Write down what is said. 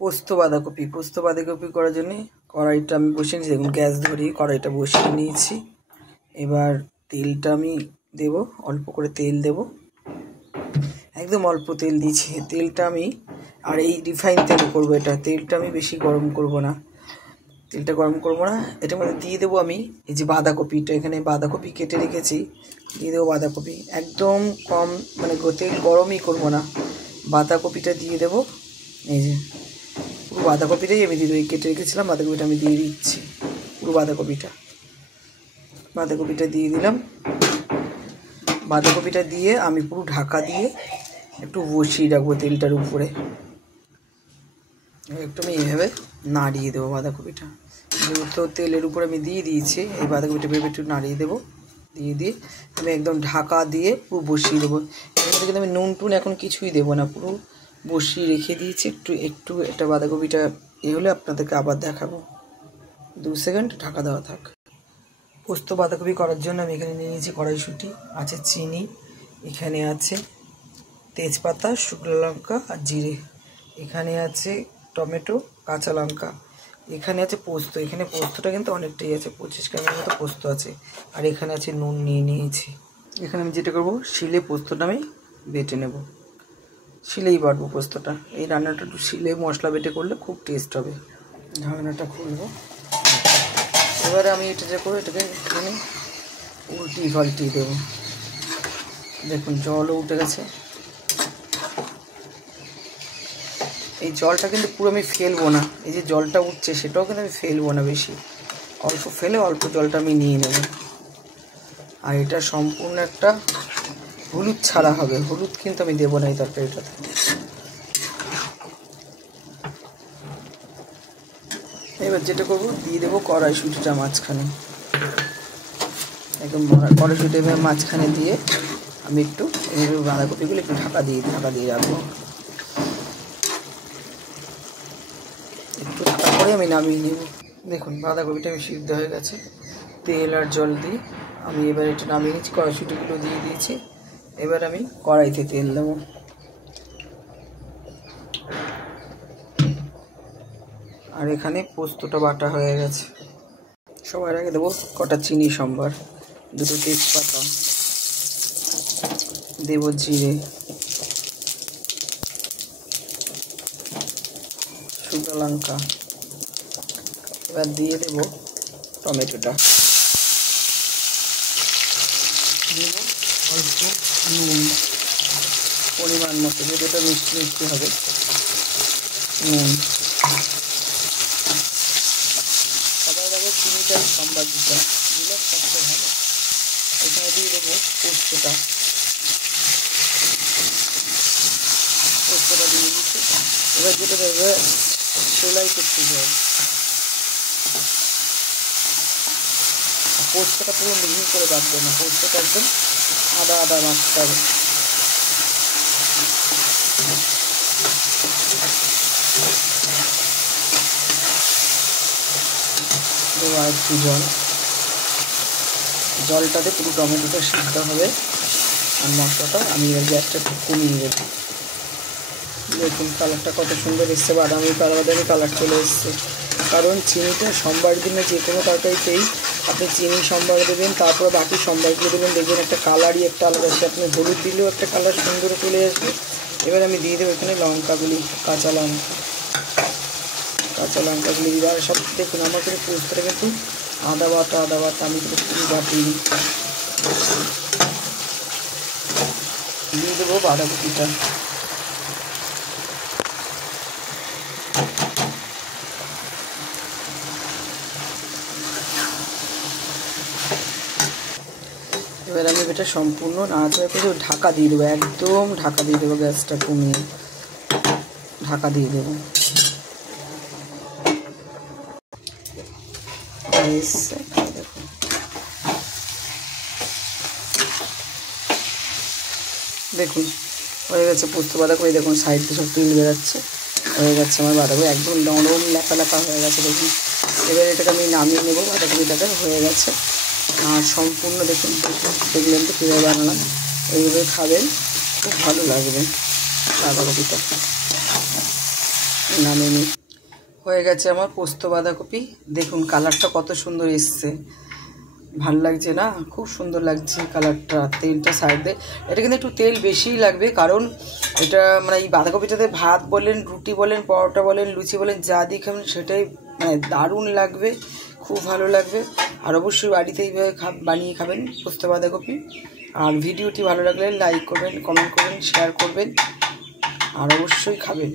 পোস্ত বাঁধাকপি করার জন্য কড়াইটা আমি বসিয়ে নিয়েছি। দেখুন গ্যাস ধরিয়ে কড়াইটা বসিয়ে নিয়েছি। এবার তেলটা আমি দেব, অল্প করে তেল দেব, একদম অল্প তেল দিয়েছি। তেলটা আমি আর এই রিফাইন তেল করবো, এটা তেলটা আমি বেশি গরম করব না, তেলটা গরম করব না। এটার মধ্যে দিয়ে দেবো আমি এই যে বাঁধাকপিটা, এখানে বাঁধাকপি কেটে রেখেছি, দিয়ে দেবো বাঁধাকপি। একদম কম মানে তেল গরমই করব না, বাঁধাকপিটা দিয়ে দেবো। এই যে পুরো বাঁধাকপিটাই আমি দিয়ে দেবো, কেটে রেখেছিলাম বাঁধাকপিটা আমি দিয়ে দিচ্ছি, পুরো বাঁধাকপিটা দিয়ে দিলাম। বাঁধাকপিটা দিয়ে আমি পুরো ঢাকা দিয়ে একটু বসিয়ে রাখবো তেলটার উপরে। একটু আমি এইভাবে নাড়িয়ে দেবো বাঁধাকপিটা, যেহেতু তেলের উপরে আমি দিয়ে দিয়েছি। এই বাঁধাকপিটা ভেবে একটু নাড়িয়ে দেবো, দিয়ে আমি একদম ঢাকা দিয়ে পুরো বসিয়ে দেবো। এখানে কিন্তু আমি নুন টুন এখন কিছুই দেবো না, পুরো বসিয়ে রেখে দিয়েছি। একটু এটা বাঁধাকপিটা হলে আপনাদেরকে আবার দেখাবো। 2 সেকেন্ড ঢাকা দেওয়া থাক। পোস্ত বাঁধাকপি করার জন্য আমি এখানে নিয়ে নিয়েছি কড়াইশুঁটি, আছে চিনি, এখানে আছে তেজপাতা, শুকনো লঙ্কা আর জিরে, এখানে আছে টমেটো, কাঁচা লঙ্কা, এখানে আছে পোস্ত। এখানে পোস্তটা কিন্তু অনেকটাই আছে, 25 গ্রামের মতো পোস্ত আছে। আর এখানে আছে নুন নিয়ে নিয়েছি। এখানে আমি যেটা করবো, শিলে পোস্তটা আমি বেটে নেব, শিলেই বাটবো পোস্তটা। এই রান্নাটা একটু শিলে মশলা বেটে করলে খুব টেস্ট হবে। ঢাকনাটা খুলবো। এবারে আমি এটা যে করবো, এটাকে আমি উল্টিয়ে দেবো। দেখুন জলও উঠে গেছে। এই জলটা কিন্তু পুরো আমি ফেলবো না, এই যে জলটা উঠছে সেটাও কিন্তু আমি ফেলবো না বেশি, অল্প ফেলে অল্প জলটা আমি নিয়ে নেব। আর এটা সম্পূর্ণ একটা হলুদ ছাড়া হবে, হলুদ কিন্তু আমি দেবো না এই তরকারিটাতে। এবার যেটা করবো, দিয়ে দেবো কড়াইশুঁটিটা মাঝখানে, একদম কড়াইশুঁটি মাঝখানে দিয়ে আমি একটু এইভাবে বাঁধাকপিগুলো একটু ঢাকা দিয়ে রাখবো। একটু ঢাকা করে আমি নামিয়ে নেব। দেখুন বাঁধাকপিটা আমি সিদ্ধ হয়ে গেছে, তেল আর জল দিয়ে আমি এবার এটা নামিয়ে নিচ্ছি। কড়াইশুঁটিগুলো দিয়ে দিয়েছি। এবার আমি কড়াইতে তেল দেবো। আর এখানে পোস্তটা বাটা হয়ে গেছে। সবার আগে দেবো কটা চিনি সম্বার, 2টো তেজপাতা, দেব জিরে, শুকনো লঙ্কা, এবার দিয়ে দেবো টমেটোটা, দেব অল্প নুন পরিমাণ মতো, যেটা মিষ্টি হবে নুন। সবার আগে চিনিটাই সম্বার দিলে সবচেয়ে ভালো। এখানে দিয়ে দেবো পোস্তটা দিয়ে দিচ্ছি। এবার যেটা দেবে সেলাই করতে হবে, পোস্তটা পুরো মিহি করে বাঁধবে না, পোস্তটা একদম আদা মাখতে হবে। দেবো আর একটু জলটাতে পুরো টমেটোটা সিদ্ধ হবে। আর মশলাটা আমি এবার গ্যাসটা একটু কমিয়ে দেবো। দেখুন কালারটা কত সুন্দর এসছে, বাদামি কালার চলে এসছে। কারণ চিনিটা সম্বার দিনে যে কোনো তরকারিতেই আপনি চিনি সম্বার দেবেন, তারপর বাকি সম্বারগুলো দেবেন, দেখবেন একটা কালারই একটা আলাদা আসবে। আপনি হলুদ দিলেও একটা কালার সুন্দর চলে আসবে। এবার আমি দিয়ে দেবো এখানে লঙ্কাগুলি, কাঁচা লঙ্কাগুলি দিয়ে। আর সব দেখুন আমার কিন্তু পোস্তটা কিন্তু আদা বাটা আমি কিন্তু পুরো বাটিনি। দিয়ে দেবো বাঁধাকপিটা, এবার আমি এটা সম্পূর্ণ নাড়াচাড়া করে ঢাকা দিয়ে দেবো, একদম ঢাকা দিয়ে দেবো, গ্যাসটা কমিয়ে ঢাকা দিয়ে দেবো। দেখুন হয়ে গেছে পোস্ত বাঁধাকপি, দেখুন সাইড দিয়ে সব তেল বেরোচ্ছে, হয়ে গেছে আমার বাঁধাকপি, একদম নরম লেপা হয়ে গেছে। দেখুন এবার এটাকে আমি নামিয়ে নেবো, বাঁধাকপিটাকে হয়ে গেছে। আর সম্পূর্ণ দেখুন, দেখলেন তো কীভাবে বানালাম, এইভাবে খাবেন, খুব ভালো লাগবে বাঁধাকপিটা। নামিয়ে নিই। হয়ে গেছে আমার পোস্ত বাঁধাকপি। দেখুন কালারটা কত সুন্দর এসছে, ভালো লাগছে না? খুব সুন্দর লাগছে কালারটা। তেলটা সাইড দিয়ে, এটা কিন্তু একটু তেল বেশিই লাগবে, কারণ এটা মানে এই বাঁধাকপিটাতে ভাত বলেন, রুটি বলেন, পরোটা বলেন, লুচি বলেন, যা দিয়ে খাবেন সেটাই মানে দারুণ লাগবে, খুব ভালো লাগবে। আর অবশ্যই বাড়িতে এইভাবে বানিয়ে খাবেন পোস্ত বাঁধাকপি। আর ভিডিওটি ভালো লাগলে লাইক করবেন, কমেন্ট করবেন, শেয়ার করবেন, আর অবশ্যই খাবেন।